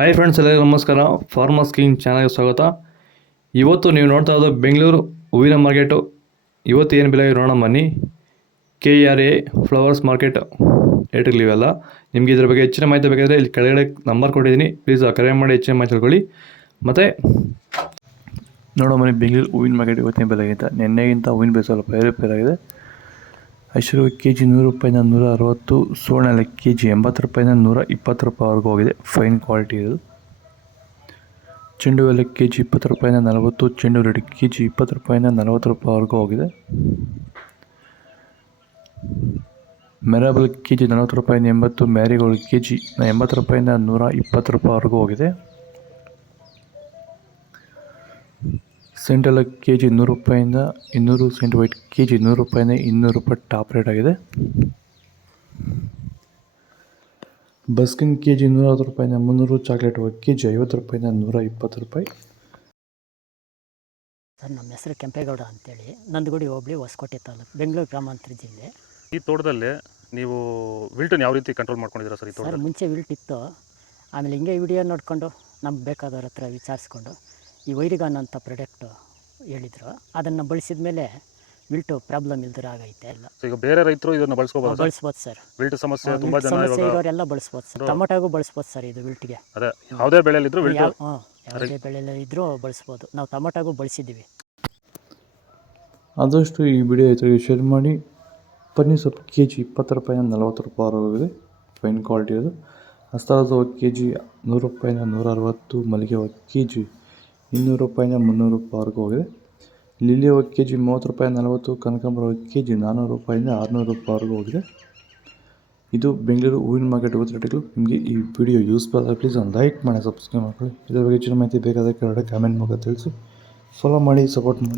Hi friends, ಎಲ್ಲರಿಗೂ ನಮಸ್ಕಾರ. Farmers king ಚಾನಲ್ಗೆ ಸ್ವಾಗತ. ಇವತ್ತು ನೀವು ನೋಡ್ತಾ ಇರೋದು ಬೆಂಗಳೂರು ಹೂವಿನ ಮಾರ್ಕೆಟು. ಇವತ್ತು ಏನು ಬೆಲೆ ನೋಡೋಣ ಬನ್ನಿ. KRA ಫ್ಲವರ್ಸ್ ಮಾರ್ಕೆಟ್ ರೇಟ್ಗಳಿವೆಲ್ಲ. ನಿಮಗೆ ಇದ್ರ ಬಗ್ಗೆ ಹೆಚ್ಚಿನ ಮಾಹಿತಿ ಬೇಕಾದರೆ ಇಲ್ಲಿ ಕೆಳಗಡೆ ನಂಬರ್ ಕೊಟ್ಟಿದ್ದೀನಿ, ಪ್ಲೀಸ್ ಕರೆ ಮಾಡಿ ಹೆಚ್ಚಿನ ಮಾಹಿತಿ ತಿಳ್ಕೊಳ್ಳಿ. ಮತ್ತು ನೋಡೋ ಬನ್ನಿ, ಬೆಂಗಳೂರು ಹೂವಿನ ಮಾರ್ಕೆಟ್ ಇವತ್ತಿನ ಬೆಲೆ ಆಗಿಂತ ನಿನ್ನೆಗಿಂತ ಹೂವಿನ ಬೆಲೆ ಸ್ವಲ್ಪ ಏರುಪೇರಾಗಿದೆ. ಐಶ್ವರ್ಯ ಕೆಜಿ 100 ರೂಪಾಯಿಂದ 160, ಸುವರ್ಣ ಕೆಜಿ 80 ರೂಪಾಯಿಂದ 120 ರೂಪಾಯಿವರೆಗೂ ಹೋಗಿದೆ. ಫೈನ್ ಕ್ವಾಲಿಟಿ ಇದು. ಚೆಂಡು ಎಲ್ಲ ಕೆಜಿ 20 ರೂಪಾಯಿಂದ 40, ಚೆಂಡು ರೆಡ್ ಕೆಜಿ 20 ರೂಪಾಯಿಂದ 40 ರೂಪಾಯಿವರೆಗೂ ಹೋಗಿದೆ. ಮೆರಾಬಲ್ ಕೆಜಿ 40 ರೂಪಾಯಿಂದ 80, ಮ್ಯಾರಿಗೋಲ್ಡ್ ಕೆಜಿ 80 ರೂಪಾಯಿಂದ 120 ರೂಪಾಯಿವರೆಗೂ ಹೋಗಿದೆ. ಸೆಂಟೆಲ್ಲ ಕೆಜಿ 100 ರೂಪಾಯಿಂದ 200, ಸೆಂಟ್ ವೈಟ್ ಕೆಜಿ 100 ರೂಪಾಯಿಂದ 200 ರೂಪಾಯಿ ಟಾಪ್ ರೇಟ್ ಆಗಿದೆ. ಬಸ್ಕಿನ್ ಕೆಜಿ 160 ರೂಪಾಯಿಂದ 300, ಚಾಕ್ಲೇಟ್ ಕೆಜಿ 50 ರೂಪಾಯಿಂದ 120 ರೂಪಾಯಿ. ಸರ್, ನಮ್ಮ ಹೆಸರು ಕೆಂಪೇಗೌಡ ಅಂತೇಳಿ, ನಂದಗುಡಿ ಹೋಬಳಿ, ಹೊಸಕೋಟೆ ತಾಲೂಕು, ಬೆಂಗಳೂರು ಗ್ರಾಮಾಂತರ ಜಿಲ್ಲೆ. ಈ ತೋಟದಲ್ಲಿ ನೀವು ವಿಲ್ಟನ್ನು ಯಾವ ರೀತಿ ಕಂಟ್ರೋಲ್ ಮಾಡ್ಕೊಂಡಿದ್ದೀರಾ ಸರ್? ಈ ತೋಟ ಸರ್, ಮುಂಚೆ ವಿಲ್ಟ್ ಇತ್ತು. ಆಮೇಲೆ ಹಿಂಗೆ ವಿಡಿಯೋ ನೋಡಿಕೊಂಡು ನಮ್ಗೆ ಬೇಕಾದವ್ರ ಹತ್ರ ವಿಚಾರಿಸ್ಕೊಂಡು ಈ ವೈರಿಗಾನ್ ಅಂತ ಪ್ರಾಡಕ್ಟು ಹೇಳಿದರು. ಅದನ್ನು ಬಳಸಿದ ಮೇಲೆ ವಿಲ್ಟು ಪ್ರಾಬ್ಲಮ್ ಇಲ್ದಿರ ಆಗೈತೆ ಎಲ್ಲ. ಈಗ ಬೇರೆ ರೈತರು ಇದನ್ನು ಬಳಸ್ಕೋಬೋದು? ಬಳಸ್ಬೋದು ಸರ್. ವಿಲ್ಟ್ ಸಮಸ್ಯೆ ತುಂಬ ಜನ ಇರೋರೆಲ್ಲ ಬಳಸ್ಬೋದು ಸರ್. ಟೊಮೊಟೊಗೂ ಬಳಸ್ಬೋದು ಸರ್ ಇದು ವಿಲ್ಟ್ಗೆ. ಅದೇ ಯಾವುದೇ ಬೆಳೆಯಲ್ಲಿದ್ದರೂ ವಿಲ್ಟ್, ಯಾವುದೇ ಬೆಳೆಯಲ್ಲಿ ಇದ್ದರೂ ಬಳಸ್ಬೋದು. ನಾವು ಟೊಮೊಟೊಗೂ ಬಳಸಿದ್ದೀವಿ. ಆದಷ್ಟು ಈ ವಿಡಿಯೋ ರೈತರಿಗೆ ಶೇರ್ ಮಾಡಿ. ಪನ್ನೀರ್ ಸೊಪ್ಪು ಕೆಜಿ 20 ರೂಪಾಯಿಂದ 40 ರೂಪಾಯಿವರೆಗೂ ಹೋಗಿದೆ. ಫೈನ್ ಕ್ವಾಲಿಟಿ ಅದು. ಹಸ್ತಾರದ ಕೆಜಿ 100 ರೂಪಾಯಿಂದ 160, ಮಲ್ಲಿಗೆ ಕೆಜಿ 200 ರೂಪಾಯಿಂದ 300 ರೂಪಾಯಿವರೆಗೂ ಹೋಗಿದೆ. ಲಿಲಿ ಕೆಜಿ 30 ರೂಪಾಯಿಂದ 40, ಕನಕಾಂಬರ ಕೆಜಿ 400 ರೂಪಾಯಿಂದ 600 ರೂಪಾಯಿವರೆಗೂ ಹೋಗಿದೆ. ಇದು ಬೆಂಗಳೂರು ಹೂವಿನ ಮಾರ್ಕೆಟ್ ರೇಟ್ಗಳು. ನಿಮಗೆ ಈ ವಿಡಿಯೋ ಯೂಸ್ಫುಲ್ ಆದರೆ ಪ್ಲೀಸ್ ಒಂದು ಲೈಕ್ ಮಾಡಿ, ಸಬ್ಸ್ಕ್ರೈಬ್ ಮಾಡ್ಕೊಳ್ಳಿ. ಇದರ ಬಗ್ಗೆ ಹೆಚ್ಚಿನ ಮಾಹಿತಿ ಬೇಕಾದರೆ ಕೆಳಗಡೆ ಕಾಮೆಂಟ್ ಮೂಲಕ ತಿಳಿಸಿ. ಫಾಲೋ ಮಾಡಿ, ಸಪೋರ್ಟ್ ಮಾಡಿ.